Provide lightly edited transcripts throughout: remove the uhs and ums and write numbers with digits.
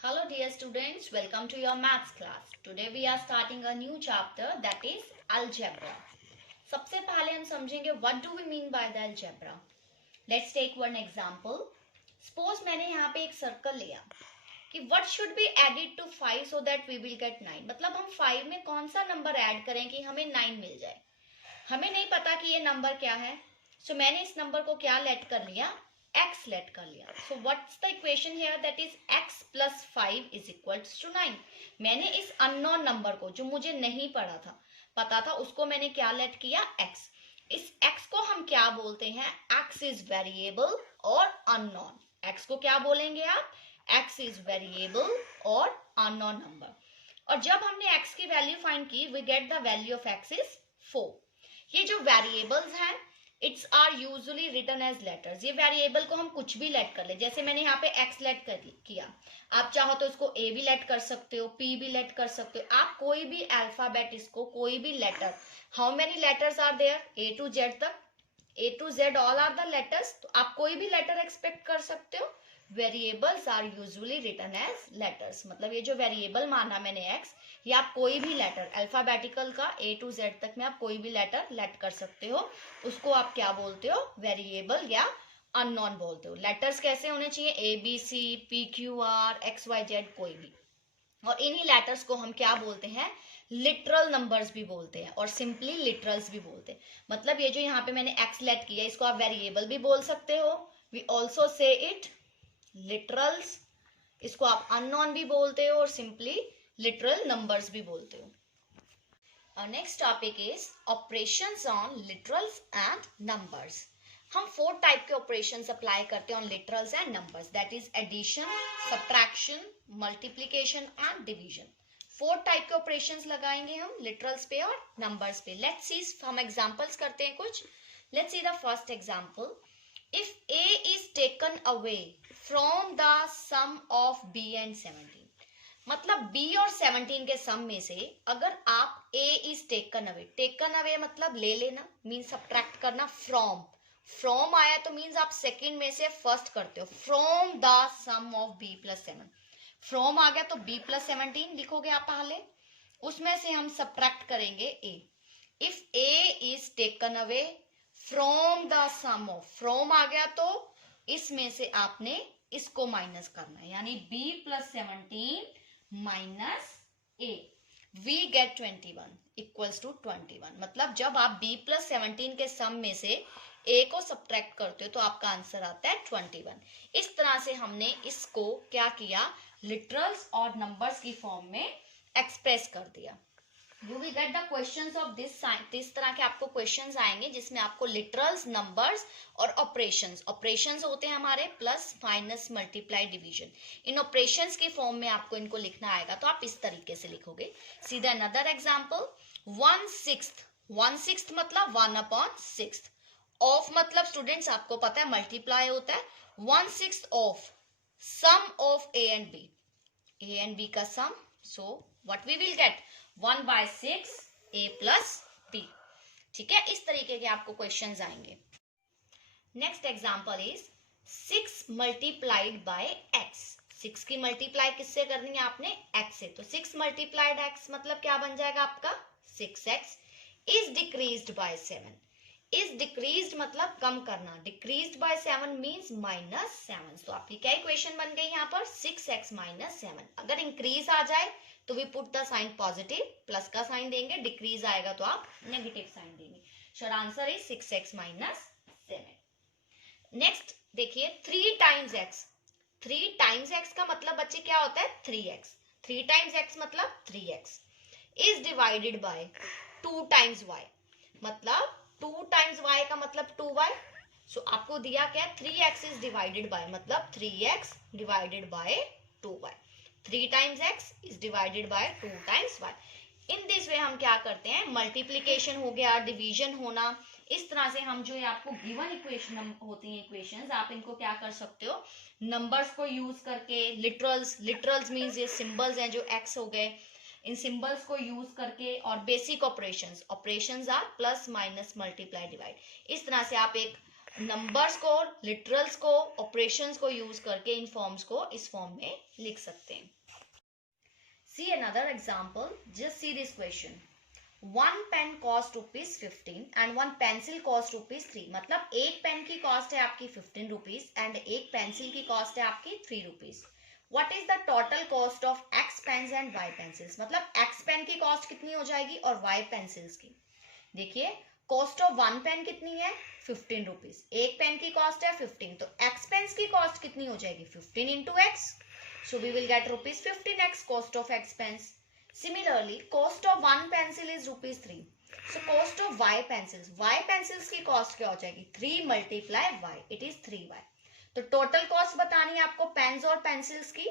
Hello dear students, welcome to your maths class. Today we are starting a new chapter that is algebra. सबसे पहले हम समझेंगे what do we mean by the algebra. Let's take one example. Suppose मैंने यहाँ पे एक circle लिया कि what should be added to 5 so that we will get 9. मतलब हम 5 में कौन सा नंबर ऐड करें कि हमें 9 मिल जाए. हमें नहीं पता कि ये नंबर क्या है. So मैंने इस नंबर को क्या लेट कर लिया, x लेट कर लिया. So what's the equation here, that is x plus 5 is equals to 9. मैंने इस अननोन नंबर को, जो मुझे नहीं पता था उसको मैंने क्या लेट किया, x. इस x को हम क्या बोलते हैं, x इज वेरिएबल और अननोन. x को क्या बोलेंगे आप, x इज वेरिएबल और अननोन नंबर. और जब हमने x की वैल्यू फाइंड की, we get the value of x is 4. ये जो वेरिएबल्स हैं it's are usually written as letters. ये वेरिएबल को हम कुछ भी लेट कर ले, जैसे मैंने यहाँ पे x लेट कर किया, आप चाहो तो इसको a भी लेट कर सकते हो, p भी लेट कर सकते हो, आप कोई भी अल्फाबेट, इसको कोई भी letter. How many letters are there, a to z तक, a to z all are the letters. तो आप कोई भी लेटर एक्सपेक्ट कर सकते हो. Variables are usually written as letters. मतलब ये जो वेरिएबल माना मैंने x, ये आप कोई भी लेटर अल्फाबेटिकल का a to z तक में आप कोई भी लेटर लेट कर सकते हो. उसको आप क्या बोलते हो, वेरिएबल या अननोन बोलते हो. लेटर्स कैसे होने चाहिए, a b c p q r x y z, कोई भी. और इन्हीं लेटर्स को हम क्या बोलते हैं, लिटरल नंबर्स भी बोलते हैं और सिंपली लिटरल्स भी बोलते हैं. मतलब ये जो यहाँ पे मैंने x लेट किया, इसको आप वेरिएबल भी बोल सकते हो. We also say it literals. इसको आप अननोन भी बोलते हो और सिंपली लिटरल नंबर्स भी बोलते हो. Our next topic is operations on literals and numbers. हम 4 टाइप के ऑपरेशंस अप्लाई करते हैं on literals and numbers, that is addition, subtraction, multiplication and division. 4 type के ऑपरेशंस लगाएंगे हम लिटरल्स पे और नंबर्स पे. लेट्स सी, हम एग्जांपल्स करते हैं कुछ. Let's see the first example. If a is taken away from the sum of b and 17, मतलब b और 17 के सम में से अगर आप a is taken away मतलब ले लेना, मीन्स सब्ट्रैक्ट करना. फ्रॉम आया तो मीन्स आप सेकंड में से फर्स्ट करते हो. From the sum of b plus 7, from आ गया तो b प्लस 17 लिखोगे आप पहले, उसमें से हम सब्ट्रैक्ट करेंगे a. If a is taken away from the sum of, from आ गया तो इसमें से आपने इसको माइनस करना है, यानी b plus 17 minus a, we get 21 equals to 21. मतलब जब आप b प्लस 17 के सम में से a को सब्ट्रैक्ट करते हो तो आपका आंसर आता है 21. इस तरह से हमने इसको क्या किया, लिटरल्स और नंबर्स की फॉर्म में एक्सप्रेस कर दिया. You will get the questions of this sign. इस तरह के आपको क्वेश्चंस आएंगे जिसमें आपको लिटरल्स, नंबर्स और ऑपरेशंस होते हैं हमारे, प्लस, माइनस, मल्टीप्लाई, डिवीजन. इन ऑपरेशंस की फॉर्म में आपको इनको लिखना आएगा, तो आप इस तरीके से लिखोगे. सीधा अनदर एग्जांपल, 1/6 मतलब 1/6. ऑफ मतलब स्टूडेंट्स आपको पता है मल्टीप्लाई होता है. 1/6 of sum of a and b का sum. So what we will get, 1/6 a plus b. ठीक है, इस तरीके के आपको क्वेश्चंस आएंगे. Next example is 6 multiplied by x. 6 की मल्टीप्लाई किससे करनी है आपने, x से. तो 6 मल्टीप्लाइड x मतलब क्या बन जाएगा आपका, 6x. Is decreased bye 7. Is decreased मतलब कम करना, डिक्रीज्ड बाय 7 मींस -7. तो आपकी क्या इक्वेशन बन गई यहाँ पर, 6x - 7. अगर इंक्रीज आ जाए तो we put the sign positive, plus का साइन देंगे. डिक्रीज आएगा तो आप नेगेटिव साइन देंगे. So answer is 6x - 7. Next देखिए, 3 टाइम्स x. 3 टाइम्स x का मतलब बच्चे क्या होता है, 3x. 3 टाइम्स x मतलब 3x. Is divided by 2 times y, मतलब 2 टाइम्स y का मतलब 2y. सो आपको दिया क्या, 3x इज डिवाइडेड बाय मतलब 3x divided by 2y. 3 times x is divided by 2 times y. In this way हम क्या करते हैं, मल्टीप्लीकेशन हो गया, डिवीजन होना. इस तरह से हम जो ये आपको गिवन इक्वेशन होती हैं, इक्वेशंस, आप इनको क्या कर सकते हो, नंबर्स को यूज करके, लिटरल्स मींस ये सिंबल्स हैं जो x हो गए, इन सिंबल्स को यूज करके, और basic operations are plus, minus, multiply, divide. इस तरह से आप एक नंबर्स को, लिटरल्स को, ऑपरेशंस को यूज करके इन फॉर्म्स को इस फॉर्म में लिख सकते हैं. See another example. Just see this question. One pen cost ₹15 and one pencil cost ₹3. मतलब एक पेन की कॉस्ट है आपकी 15 रुपीज एंड एक पेंसिल की कॉस्ट है आपकी 3 rupees. What is the total cost of X pens and Y pencils? मतलब X पेन की कॉस्ट कितनी हो जाएगी और Y पेंसिल्स की. देखिए कॉस्ट ऑफ वन पेन कितनी है 15 रुपीज, एक पेन की कॉस्ट है 15, तो X पेन्स की कॉस्ट कितनी हो जाएगी 15 into X. So we will get rupees 15x cost of X pens. Similarly, cost of one pencil is ₹3. So cost of Y pencils की cost क्या हो जाएगी 3 multiply Y. It is 3Y. तो total cost बतानी है आपको pens और pencils की.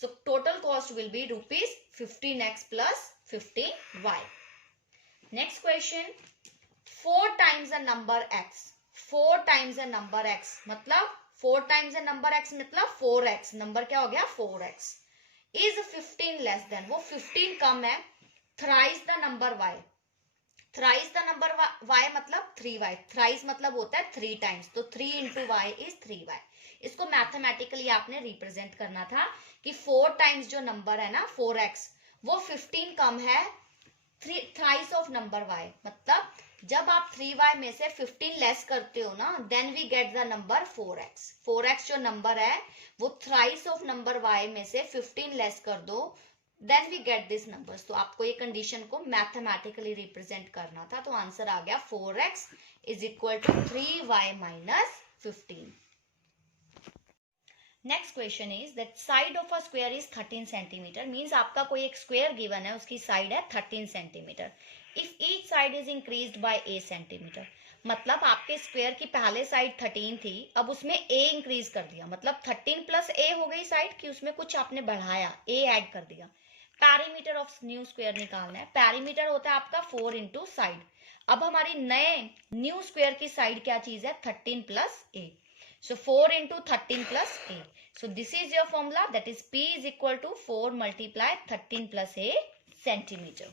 So total cost will be rupees 15x plus 15Y. Next question. 4 times the number X. 4 times the number X मतलब 4 times number x मतलब 4x. Number क्या हो गया 4x. Is 15 less than, वो 15 कम है. Thrice the number y. Thrice the number y मतलब 3y. Thrice मतलब होता है 3 times. तो 3 into y is 3y. इसको मैथमेटिकली आपने रिप्रेजेंट करना था कि 4 times जो नंबर है ना 4x वो 15 कम है थ्राइस ऑफ नंबर y. मतलब जब आप 3y में से 15 लेस करते हो ना then we get the number 4x. 4x जो नंबर है वो थ्राइस ऑफ नंबर y में से 15 लेस कर दो then we get this numbers. तो आपको ये कंडीशन को मैथमेटिकली रिप्रेजेंट करना था. तो आंसर आ गया 4x is equal to 3y minus 15. Next question is that side of a square is 13 centimetre. Means आपका कोई एक स्क्वायर गिवन है उसकी साइड है 13 centimetre. If each side is increased by a centimetre. मतलब आपके स्क्वायर की पहले साइड 13 थी, अब उसमें a इंक्रीज कर दिया. मतलब 13 प्लस a हो गई साइड कि उसमें कुछ आपने बढ़ाया, a ऐड कर दिया. पैरीमीटर ऑफ न्यू स्क्वायर निकालना है. पैरीमीटर होता है आपका 4 इंटू साइड. अब हमारी नए न्यू स्क्वायर की साइड क्या चीज है 13 plus a. So 4 into 13 plus a. So this is your formula, that is p is equal to 4 multiply 13 plus a centimeter.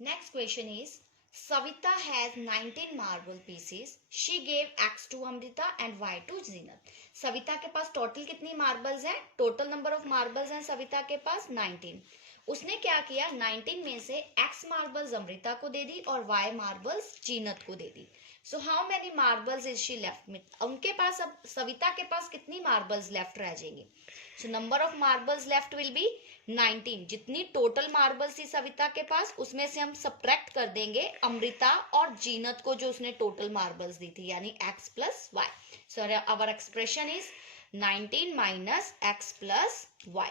Next question is Savita has 19 marble pieces. She gave x to Amrita and y to Zinat. Savita के पास total कितनी marbles हैं? Total number of marbles हैं सविता के पास 19. उसने क्या किया 19 में से x मार्बल्स अमृता को दे दी और y मार्बल्स जीनत को दे दी. So how many marbles is she left में. उनके पास अब सविता के पास कितनी मार्बल्स लेफ्ट रह जाएंगी. So number of marbles left will be 19. जितनी टोटल मार्बल्स थी सविता के पास उसमें से हम सब्ट्रैक्ट कर देंगे अमृता और जीनत को जो उसने टोटल मार्बल्स दी थी यानी x plus y. So our expression is 19 minus x plus y.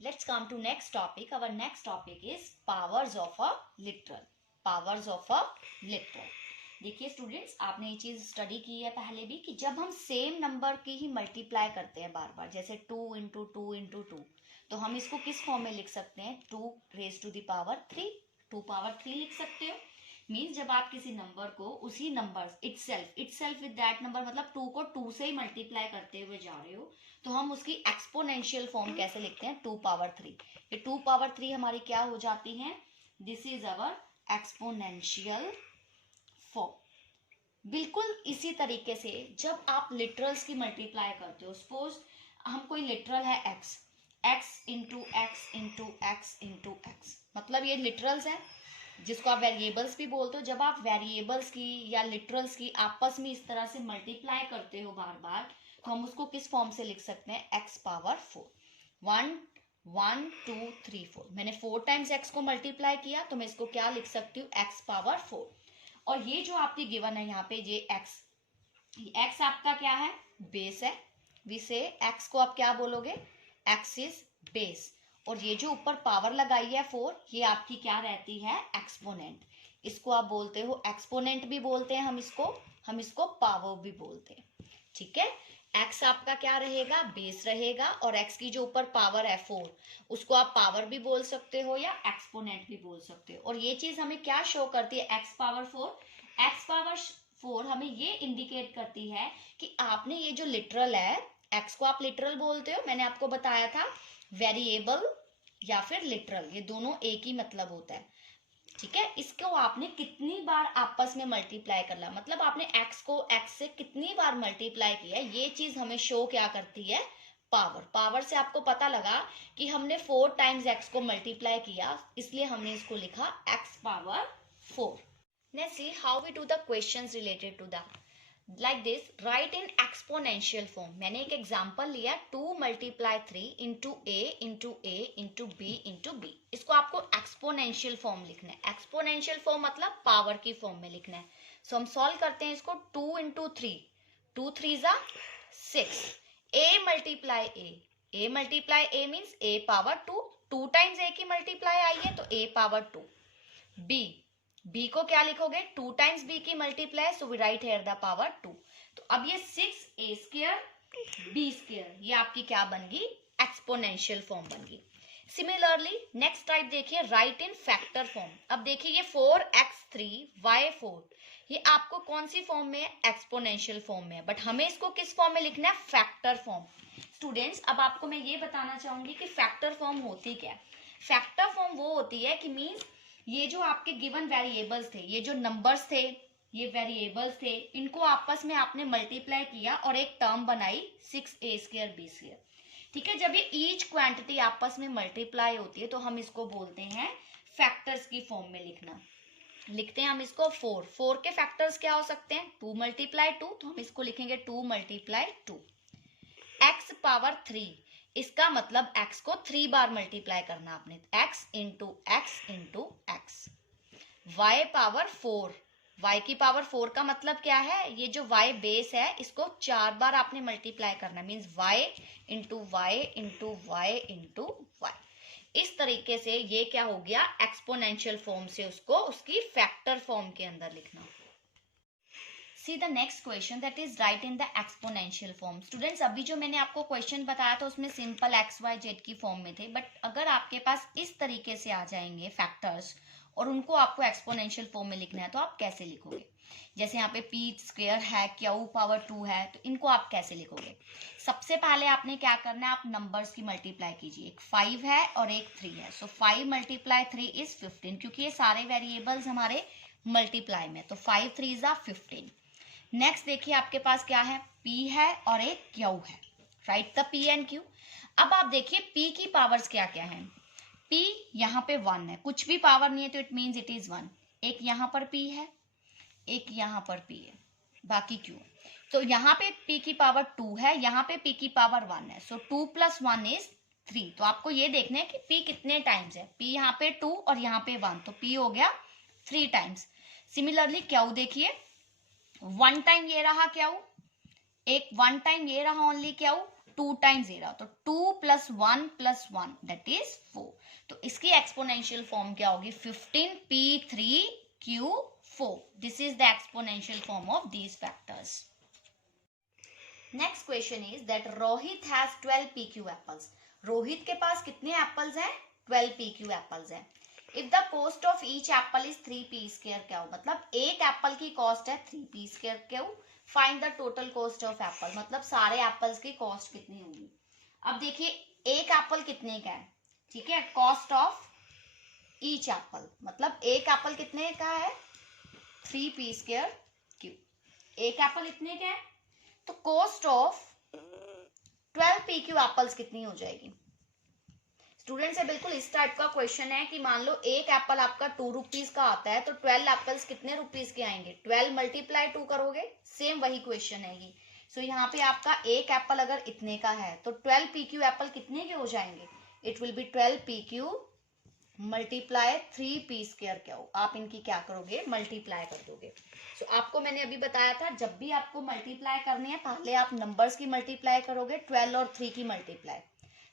Let's come to next topic. Our next topic is powers of a literal. Powers of a literal. देखिए students आपने ये चीज study की है पहले भी कि जब हम सेम नंबर की ही मल्टीप्लाई करते हैं बार बार, जैसे 2 इंटू 2 इंटू 2, तो हम इसको किस फॉर्म में लिख सकते हैं 2 raise to the power 3. 2 power 3 लिख सकते हो. मीन्स जब आप किसी नंबर को उसी number itself with that number मतलब 2 को 2 से ही मल्टीप्लाई करते हुए जा रहे हो तो हम उसकी एक्सपोनेंशियल फॉर्म कैसे लिखते हैं 2 पावर 3. ये 2 पावर 3 हमारी क्या हो जाती है, this is our exponential form. बिल्कुल इसी तरीके से जब आप लिटरल्स की मल्टीप्लाई करते हो, सपोज हम कोई लिटरल है x into x into x into x, मतलब ये लिटरल्स है जिसको आप वेरिएबल्स भी बोलते हो. जब आप वेरिएबल्स की या लिटरल्स की आपस में इस तरह से मल्टीप्लाई करते हो बार बार तो हम उसको किस फॉर्म से लिख सकते हैं x पावर 4. 1 1 2 3 4. मैंने 4 टाइम्स x को मल्टीप्लाई किया तो मैं इसको क्या लिख सकती हूँ x पावर 4. और ये जो आपकी गिवन है यहाँ पे ये x आपका क्या है बेस है. विसे x को आप क्या बोलोगे x इज बेस. और ये जो ऊपर पावर लगाई है 4 ये आपकी क्या रहती है एक्सपोनेंट. इसको आप बोलते हो एक्सपोनेंट भी बोलते हैं हम इसको पावर भी बोलते हैं. ठीक है, x आपका क्या रहेगा बेस रहेगा और x की जो ऊपर पावर है 4 उसको आप पावर भी बोल सकते हो या एक्सपोनेंट भी बोल सकते हो. और ये चीज हमें क्या शो करती है x पावर 4 हमें ये इंडिकेट करती है कि आपने ये जो लिटरल है x को आप लिटरल बोलते हो, मैंने आपको बताया था वेरिएबल या फिर लिटरल ये दोनों एक ही मतलब होता है. ठीक है, इसको आपने कितनी बार आपस में मल्टीप्लाई करना, मतलब आपने x को x से कितनी बार मल्टीप्लाई किया, ये चीज हमें शो क्या करती है, पावर। पावर से आपको पता लगा कि हमने 4 टाइम्स x को मल्टीप्लाई किया, इसलिए हमने इसको लिखा x power 4। Next see how we do the questions related to that. Like this, right in exponential form. मैंने एक एग्जांपल लिया 2 × 3 into a into a into b into b. इसको आपको एक्सपोनेंशियल फॉर्म लिखना है। एक्सपोनेंशियल फॉर्म मतलब power की फॉर्म में लिखना है। सो हम सॉल्व करते हैं इसको। 2 × 3, 2 3 ज़ा 6। a multiply a multiply a means a power 2। 2 times a की मल्टीप्लाई आई है तो a पावर 2। b को क्या लिखोगे, 2 टाइम्स b की multiply, so we write here the power 2। तो अब ये 6a² b², ये आपकी क्या बन गई, एक्सपोनेंशियल फॉर्म बन गई। सिमिलरली नेक्स्ट टाइप देखिए, राइट इन फैक्टर फॉर्म। अब देखिए ये 4x3 y4, ये आपको कौन सी फॉर्म में है, एक्सपोनेंशियल फॉर्म में है, बट हमें इसको किस फॉर्म में लिखना है, फैक्टर फॉर्म। स्टूडेंट्स अब आपको मैं ये बताना चाहूंगी कि फैक्टर फॉर्म होती क्या है। फैक्टर फॉर्म वो होती है कि मीन्स ये जो आपके गिवन वेरिएबल्स थे, ये जो नंबर्स थे, ये वेरिएबल्स थे, इनको आपस में आपने मल्टीप्लाई किया और एक टर्म बनाई 6a² b²। ठीक है, जब ये ईच क्वांटिटी आपस में मल्टीप्लाई होती है तो हम इसको बोलते हैं फैक्टर्स की फॉर्म में लिखना। लिखते हैं हम इसको 4 के फैक्टर्स क्या हो सकते हैं, 2 × 2, तो हम इसको लिखेंगे 2 × 2। x पावर 3, इसका मतलब x को 3 बार मल्टीप्लाई करना आपने, x into x into x. y power 4, y की पावर 4 का मतलब क्या है, ये जो y बेस है इसको 4 बार आपने मल्टीप्लाई करना, means y into y into y into y. इस तरीके से ये क्या हो गया, एक्सपोनेंशियल फॉर्म से उसको उसकी फैक्टर फॉर्म के अंदर लिखना। See the next question, that is right in the exponential form. Students अभी जो मैंने आपको क्वेश्चन बताया था उसमें सिंपल एक्स वाई जेड की फॉर्म में थे, बट अगर आपके पास इस तरीके से आ जाएंगे फैक्टर्स और उनको आपको एक्सपोनेंशियल फॉर्म में लिखना है तो आप कैसे लिखोगे। जैसे यहाँ पे p² है, q पावर 2 है, तो इनको आप कैसे लिखोगे। सबसे पहले आपने क्या करना है, आप नंबर्स की मल्टीप्लाई कीजिए। एक 5 है और एक 3 है, सो 5 × 3 इज 15, क्योंकि ये सारे वेरिएबल्स हमारे मल्टीप्लाई में, तो 5 3 ज़ा 15। नेक्स्ट देखिए आपके पास क्या है, p है और एक q है, right the p and q। अब आप देखिए p की पावर्स क्या क्या है। p यहाँ पे 1 है, कुछ भी पावर नहीं है तो इट मीन्स इट इज 1। एक यहाँ पर p है, एक यहाँ पर p है, बाकी q। तो यहाँ पे p की पावर 2 है, यहाँ पे p की पावर 1 है, सो 2 + 1 इज 3। तो आपको ये देखना है कि p कितने टाइम्स है, p यहाँ पे 2 और यहाँ पे 1, तो p हो गया 3 टाइम्स। सिमिलरली q देखिए, 1 टाइम ये रहा क्या, एक 1 टाइम ये रहा ओनली क्या, 2 टाइम्स ये रहा, तो 2 + 1 + 1 दैट इज 4। तो इसकी एक्सपोनेंशियल फॉर्म क्या होगी, 15p3q4। This is the exponential form of these factors. Next question is that Rohit has 12 pq apples. Rohit के पास कितने एप्पल्स हैं, 12 pq एप्पल्स हैं। If the cost of each Apple is 3p² क्या हो, मतलब एक एप्पल की कॉस्ट है 3p² क्या हो। Find the total cost of Apple, मतलब सारे एप्पल्स की कॉस्ट कितनी होगी। अब देखिए एक एप्पल कितने का है, ठीक है, कॉस्ट ऑफ ईच एप्पल, मतलब एक एप्पल कितने का है, 3p² क्यू। एक एप्पल इतने का है, तो कॉस्ट ऑफ 12 pq एप्पल्स कितनी हो जाएगी। स्टूडेंट्स, ये बिल्कुल इस टाइप का क्वेश्चन है कि मान लो एक एप्पल आपका 2 रुपीज का आता है, तो 12 एप्पल्स कितने रुपीज के आएंगे, 12 × 2 करोगे, सेम वही क्वेश्चन है ये। सो यहाँ पे आपका एक एप्पल अगर इतने का है तो 12 pq एप्पल कितने के हो जाएंगे, it will be 12 pq × 3p² क्या हो। आप इनकी क्या करोगे, मल्टीप्लाई कर दोगे। सो आपको मैंने अभी बताया था, जब भी आपको मल्टीप्लाई करनी है पहले आप नंबर्स की मल्टीप्लाई करोगे, 12 और 3 की मल्टीप्लाई,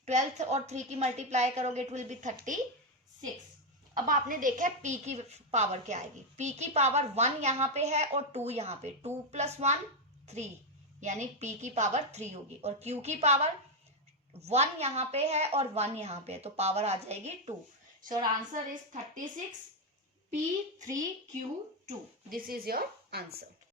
12 और 3 की मल्टीप्लाई करोगे, इट विल बी 36। अब आपने देखा है p की पावर क्या आएगी, p की पावर 1 यहाँ पे है और 2 यहाँ पे, 2 + 1 3, यानी p की पावर 3 होगी, और q की पावर 1 यहाँ पे है और 1 यहाँ पे है, तो पावर आ जाएगी 2। So answer is 36 p3q2। This is your answer.